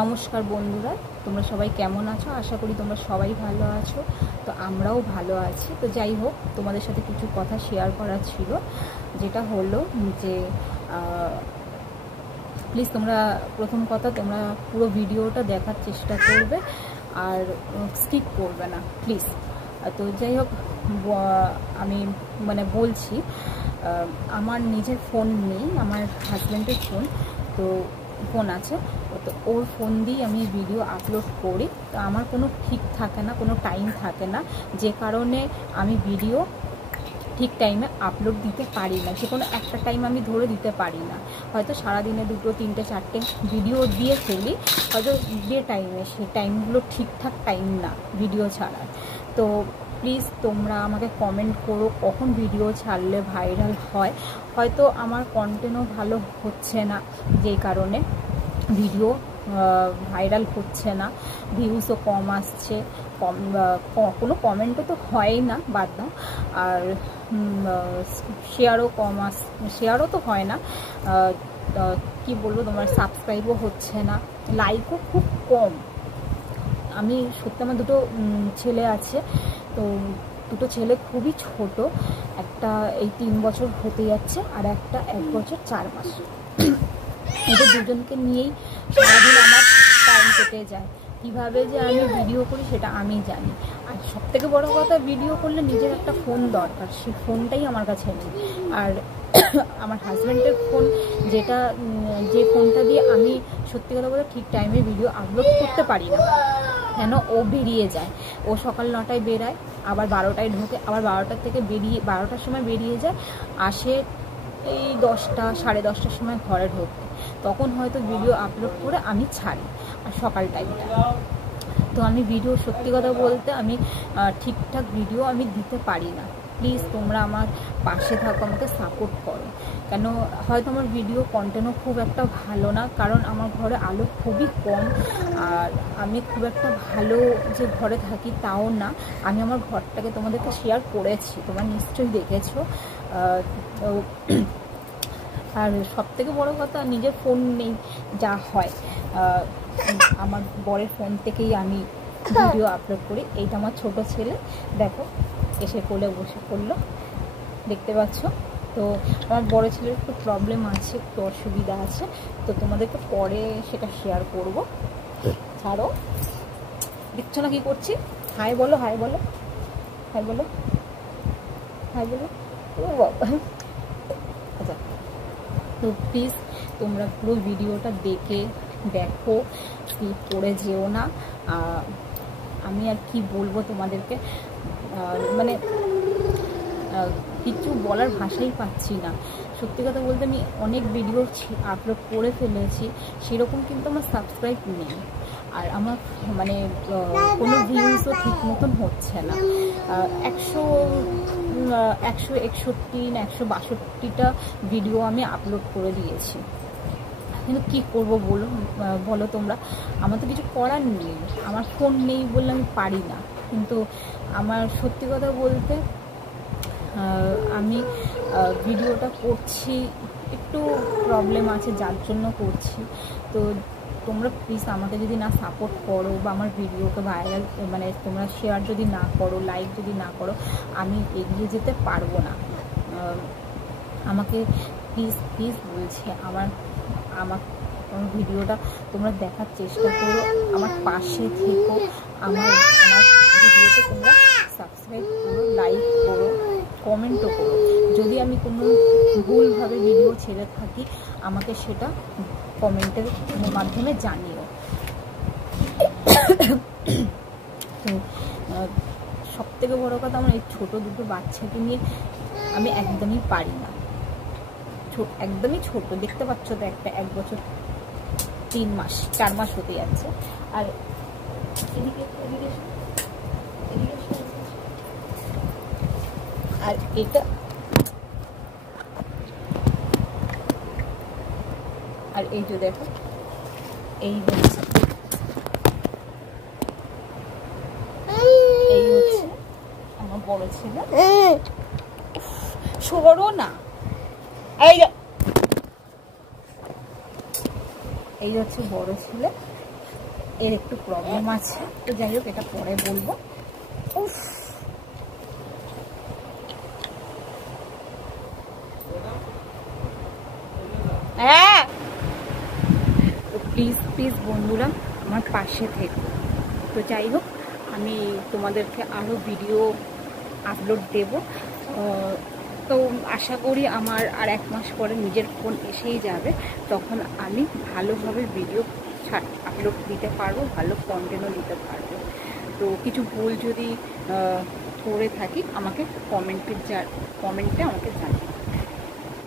নমস্কার বন্ধুরা, তোমরা সবাই কেমন আছো? আশা করি তোমরা সবাই ভালো আছো। তো আমরাও ভালো আছি। তো যাই হোক, তোমাদের সাথে কিছু কথা শেয়ার করা ছিল, যেটা হলো যে প্লিজ তোমরা প্রথম কথা তোমরা পুরো ভিডিওটা দেখার চেষ্টা করবে আর স্কিপ করবে না প্লিজ। তো যাই হোক, আমি বলছি, আমার নিজের ফোন নেই, আমার হাজব্যান্ডের ফোন আছে। তো ওর ফোন দিয়ে আমি ভিডিও আপলোড করি। তো আমার কোনো ঠিক থাকে না, কোনো টাইম থাকে না, যে কারণে আমি ভিডিও ঠিক টাইমে আপলোড দিতে পারি না। যে কোনো একটা টাইম আমি ধরে দিতে পারি না। হয়তো সারাদিনে 2, 3, 4টে ভিডিও দিয়ে ফেলি, হয়তো যে টাইমে, সেই টাইমগুলো ঠিকঠাক টাইম না ভিডিও ছাড়ার। তো প্লিজ তোমরা আমাকে কমেন্ট করো কখন ভিডিও ছাড়লে ভাইরাল হয়। হয়তো আমার কন্টেন্টও ভালো হচ্ছে না, যেই কারণে ভিডিও ভাইরাল হচ্ছে না, ভিউজও কম আসছে, কোনো কমেন্টও তো হয়ই না, বাদ দাও। আর শেয়ারও তো হয় না, কি বলবো, তোমার সাবস্ক্রাইবও হচ্ছে না, লাইকও খুব কম। আমি সত্যি, আমার দুটো ছেলে আছে, তো দুটো ছেলে খুবই ছোট, একটা এই 3 বছর হতে যাচ্ছে আর একটা 1 বছর 4 মাস। এদের দুজনকে নিয়েই সারাদিন আমার টাইম কেটে যায়। কীভাবে যে আমি ভিডিও করি সেটা আমি জানি। আর সবথেকে বড় কথা, ভিডিও করলে নিজের একটা ফোন দরকার, সেই ফোনটাই আমার কাছে নেই। আর আমার হাজব্যান্ডের ফোন, যে ফোনটা দিয়ে আমি সত্যি কথা বলে ঠিক টাইমে ভিডিও আপলোড করতে পারি না, কেন ও বেরিয়ে যায়। ও সকাল 9টায় বেরায়, আবার 12টায় ঢোকে, আবার 12টার থেকে 12টার সময় বেরিয়ে যায়, আসে এই 10টা, 10:30টার সময় ঘরে ঢোকে। তখন হয়তো ভিডিও আপলোড করে আমি ছাড়ি, আর সকাল টাইমটা। তো আমি ভিডিও, সত্যি কথা বলতে, আমি ঠিকঠাক ভিডিও আমি দিতে পারি না। প্লিজ তোমরা আমার পাশে থাকো, আমাকে সাপোর্ট করো। কেন, হয়তো আমার ভিডিও কন্টেন্টও খুব একটা ভালো না, কারণ আমার ঘরে আলো খুবই কম, আর আমি খুব একটা ভালো যে ঘরে থাকি তাও না। আমি আমার ঘরটাকে তোমাদেরকে শেয়ার করেছি, তোমরা নিশ্চয়ই দেখেছো। তো আর সবথেকে বড় কথা, নিজের ফোন নেই, যা হয় আমার বরের ফোন থেকেই আমি ভিডিও আপলোড করি। এইটা আমার ছোট ছেলে, দেখো এসে কোলে বসে পড়লো, দেখতে পাচ্ছ। তো আমার বড় ছেলের একটু প্রবলেম আছে, একটু অসুবিধা আছে, তো তোমাদেরকে পরে সেটা শেয়ার করবো। ছাড়ো, দেখছো না কি করছি? হাই বলো, হাই বলো, হাই বলো, হাই বলো। ও বাবা, আচ্ছা। তো প্লিজ তোমরা পুরো ভিডিওটা দেখো, স্কিপ করে যেও না। আমি আর কি বলবো তোমাদেরকে, কিছু বলার ভাষাই পাচ্ছি না। সত্যি কথা বলতে, আমি অনেক ভিডিও আপলোড করে ফেলেছি, সেরকম কিন্তু আমার সাবস্ক্রাইব নেই, আর আমার কোনো ভিউজও ঠিক মতন হচ্ছে না। 161-162টা ভিডিও আমি আপলোড করে দিয়েছি, কিন্তু কী করবো বলো তোমরা? আমার তো কিছু করার নেই, আমার ফোন নেই বললে আমি পারি না। কিন্তু আমার সত্যি কথা বলতে, আমি ভিডিওটা করছি, একটু প্রবলেম আছে যার জন্য করছি। তো তোমরা প্লিজ আমাকে যদি না সাপোর্ট করো, বা আমার ভিডিওকে ভাইরাল, তোমরা শেয়ার যদি না করো, লাইক যদি না করো, আমি এগিয়ে যেতে পারবো না। আমাকে প্লিজ বলছি, আমার ভিডিওটা তোমরা দেখার চেষ্টা করো, আমার পাশে থেকো, আমার ভিডিওতে তোমরা সাবস্ক্রাইব করো, লাইক করো, কমেন্টও করো। যদি আমি কোনো ভুলভাবে ভিডিও ছেড়ে থাকি, আমাকে সেটা কমেন্টের মাধ্যমে জানিও। তো সবথেকে বড় কথা, আমার এই ছোটো দুটো বাচ্চাকে নিয়ে আমি একদমই পারি না। একদমই ছোট, দেখতে পাচ্ছ তো, একটা 1 বছর 3 মাস 4 মাস হতে যাচ্ছে। আর আর এটা, আর এই যে দেখো, এই হচ্ছে আমার বড় ছেলে। সরো না, এই হচ্ছে বড় ছেলে, এর একটু প্রবলেম আছে, তো যাই হোক এটা পরে বলবো। উফ, হ্যাঁ, তো প্লিজ প্লিজ বন্ধুরা আমার পাশে থেকো। তো যাই হোক, আমি তোমাদেরকে আরও ভিডিও আপলোড দেব। তো আশা করি আমার আর 1 মাস পরে নিজের ফোন এসেই যাবে, তখন আমি ভালোভাবে ভিডিও আপলোড দিতে পারবো, ভালো কন্টেন্টও দিতে পারবো। তো কিছু ভুল যদি করে থাকি আমাকে কমেন্টে আমাকে জানাবে।